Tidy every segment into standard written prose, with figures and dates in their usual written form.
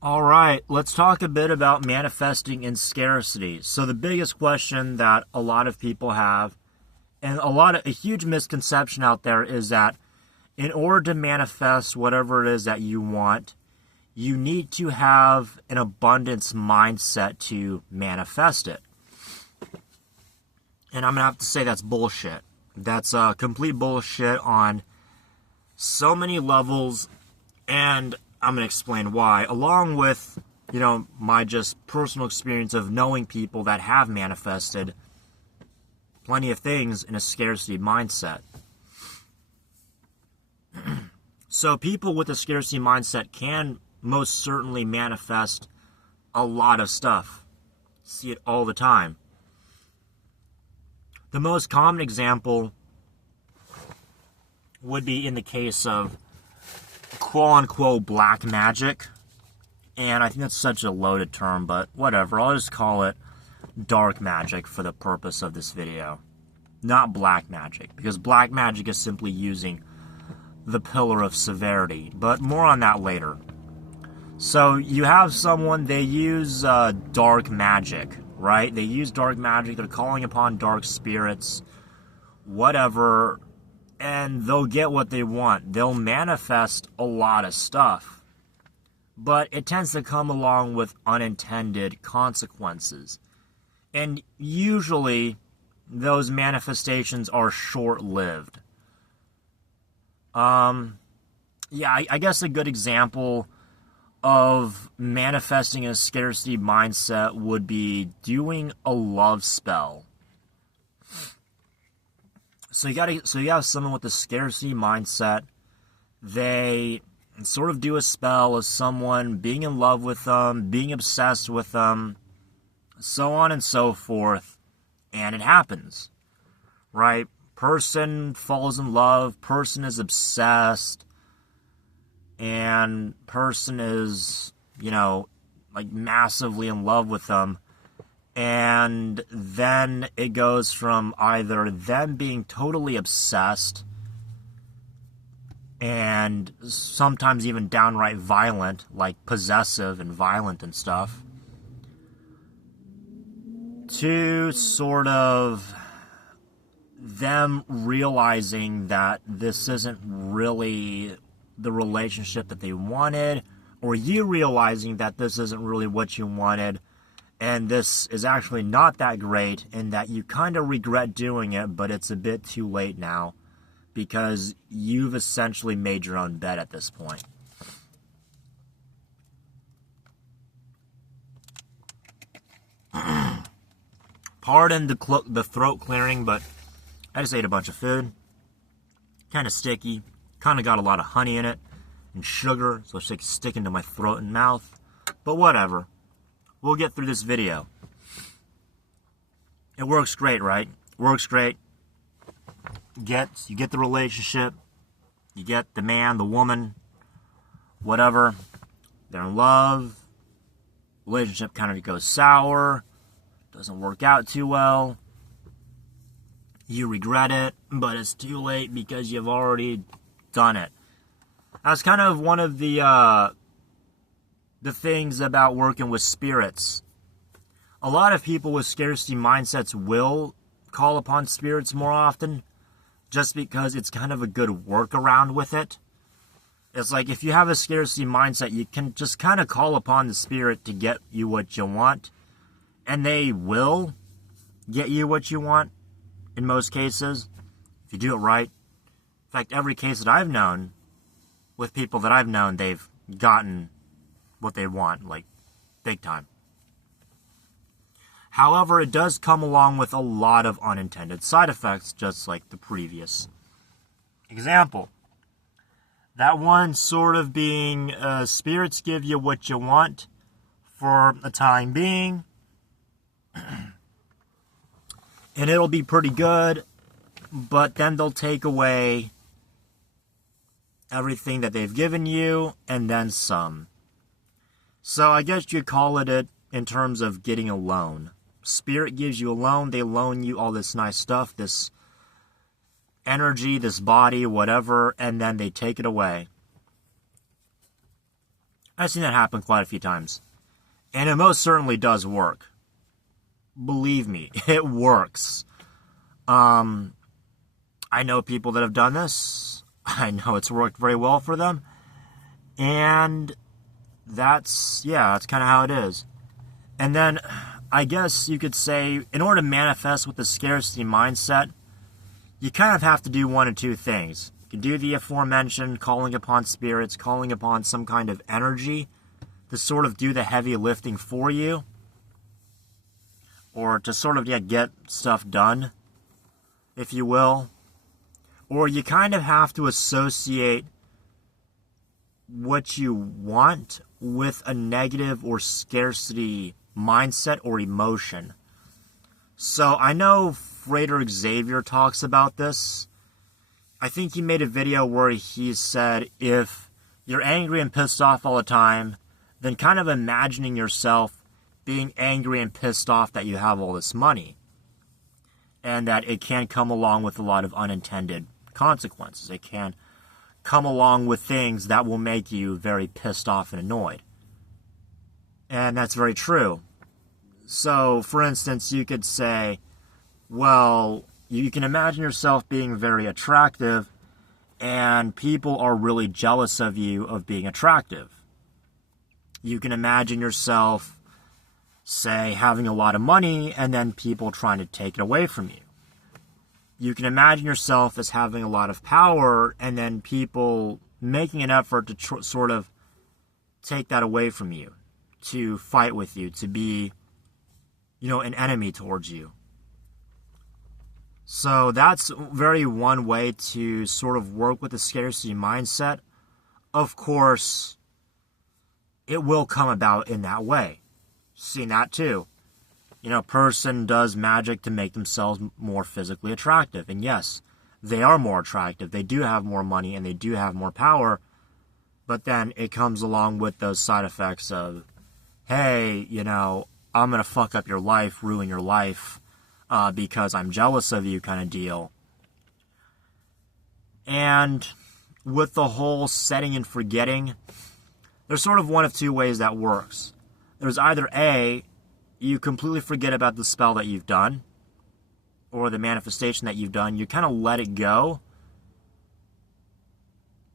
All right, let's talk a bit about manifesting in scarcity. So the biggest question that a lot of people have, and a huge misconception out there, is that in order to manifest whatever it is that you want, you need to have an abundance mindset to manifest it. And I'm going to have to say that's bullshit. That's complete bullshit on so many levels, and I'm going to explain why, along with, my just personal experience of knowing people that have manifested plenty of things in a scarcity mindset. So people with a scarcity mindset can most certainly manifest a lot of stuff. See it all the time. The most common example would be in the case of quote-unquote black magic. And I think that's such a loaded term, but whatever. I'll just call it dark magic for the purpose of this video. Not black magic, because black magic is simply using the pillar of severity. But more on that later. So you have someone, they use dark magic, right? They use dark magic, they're calling upon dark spirits, whatever, and they'll get what they want. They'll manifest a lot of stuff. But it tends to come along with unintended consequences. And usually, those manifestations are short-lived. I guess a good example of manifesting a scarcity mindset would be doing a love spell. So you have someone with a scarcity mindset. They sort of do a spell of someone being in love with them, being obsessed with them, so on and so forth, and it happens, right? Person falls in love, person is obsessed, and person is, massively in love with them. And then it goes from either them being totally obsessed and sometimes even downright violent, like possessive and violent and stuff, to sort of them realizing that this isn't really the relationship that they wanted, or you realizing that this isn't really what you wanted, and this is actually not that great, and that you kind of regret doing it, but it's a bit too late now, because you've essentially made your own bed at this point. Pardon the throat clearing, but I just ate a bunch of food. Kind of sticky. Kind of got a lot of honey in it and sugar, so it's like sticking to my throat and mouth. But whatever. We'll get through this video. It works great, right? Works great. You get the relationship. You get the man, the woman, whatever. They're in love. Relationship kind of goes sour. Doesn't work out too well. You regret it, but it's too late because you've already done it. That's kind of one of the things about working with spirits. A lot of people with scarcity mindsets will call upon spirits more often, just because it's kind of a good workaround with it. It's like if you have a scarcity mindset, you can just kind of call upon the spirit to get you what you want, and they will get you what you want in most cases, if you do it right. In fact, every case that I've known, with people that I've known, they've gotten what they want, like, big time. However, it does come along with a lot of unintended side effects, just like the previous example. That one sort of being, spirits give you what you want for the time being, and it'll be pretty good, but then they'll take away everything that they've given you, and then some. So I guess you'd call it in terms of getting a loan. Spirit gives you a loan, they loan you all this nice stuff, this energy, this body, whatever, and then they take it away. I've seen that happen quite a few times. And it most certainly does work. Believe me, it works. I know people that have done this. I know it's worked very well for them. And that's kind of how it is. And then, I guess you could say, in order to manifest with the scarcity mindset, you kind of have to do one of two things. You can do the aforementioned calling upon spirits, calling upon some kind of energy to sort of do the heavy lifting for you, or to sort of get stuff done, if you will. Or you kind of have to associate what you want with a negative or scarcity mindset or emotion. So I know Freighter Xavier talks about this. I think he made a video where he said if you're angry and pissed off all the time, then kind of imagining yourself being angry and pissed off that you have all this money. And that it can come along with a lot of unintended consequences. It can come along with things that will make you very pissed off and annoyed. And that's very true. So, for instance, you could say, well, you can imagine yourself being very attractive and people are really jealous of you of being attractive. You can imagine yourself, say, having a lot of money and then people trying to take it away from you. You can imagine yourself as having a lot of power and then people making an effort to sort of take that away from you, to fight with you, to be, an enemy towards you. So that's very one way to sort of work with the scarcity mindset. Of course, it will come about in that way. Seen that too. A person does magic to make themselves more physically attractive. And yes, they are more attractive. They do have more money and they do have more power. But then it comes along with those side effects of, hey, I'm going to fuck up your life, ruin your life, because I'm jealous of you kind of deal. And with the whole setting and forgetting, there's sort of one of two ways that works. There's either A, you completely forget about the spell that you've done, or the manifestation that you've done. You kind of let it go,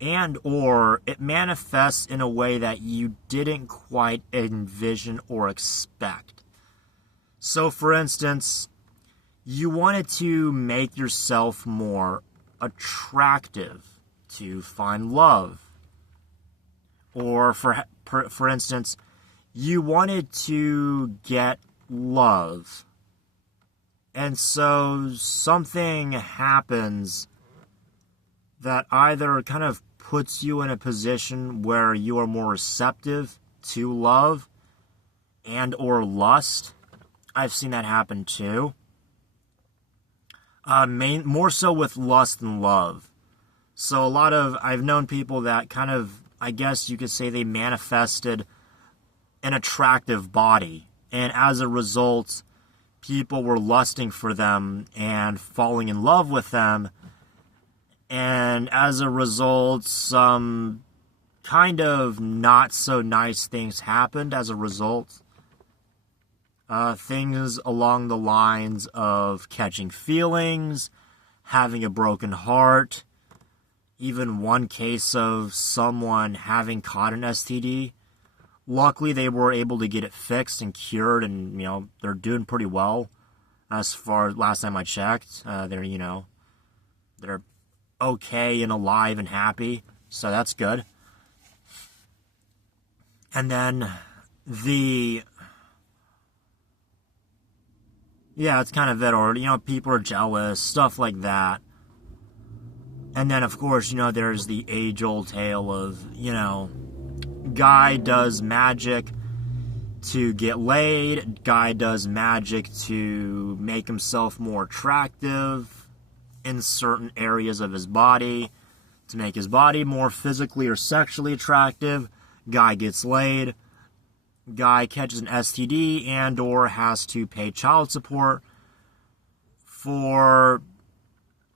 and or it manifests in a way that you didn't quite envision or expect. So, for instance, you wanted to make yourself more attractive to find love. Or, for instance, you wanted to get love. And so something happens that either kind of puts you in a position where you are more receptive to love and or lust. I've seen that happen too. More so with lust than love. So I've known people that kind of, I guess you could say they manifested an attractive body. And as a result, people were lusting for them and falling in love with them. And as a result, some kind of not so nice things happened as a result. Things along the lines of catching feelings, having a broken heart, even one case of someone having caught an STD. Luckily, they were able to get it fixed and cured, and, they're doing pretty well. As far as last time I checked, they're okay and alive and happy, so that's good. And then it's kind of it, or, people are jealous, stuff like that. And then, of course, there's the age-old tale of, guy does magic to get laid, guy does magic to make himself more attractive in certain areas of his body, to make his body more physically or sexually attractive, guy gets laid, guy catches an STD and or has to pay child support for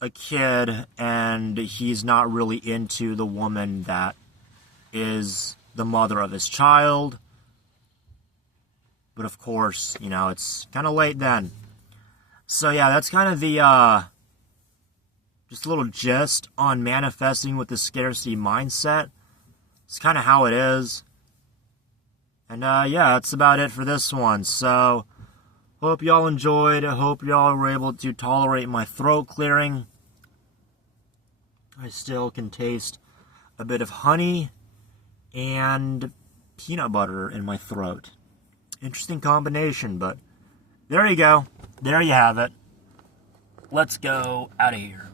a kid, and he's not really into the woman that is the mother of his child. But of course, you know, it's kind of late then. So yeah, that's kind of the, just a little gist on manifesting with the scarcity mindset. It's kind of how it is. And yeah, that's about it for this one. So, hope y'all enjoyed. I hope y'all were able to tolerate my throat clearing. I still can taste a bit of honey and peanut butter in my throat. Interesting combination, but there you go. There you have it. Let's go out of here.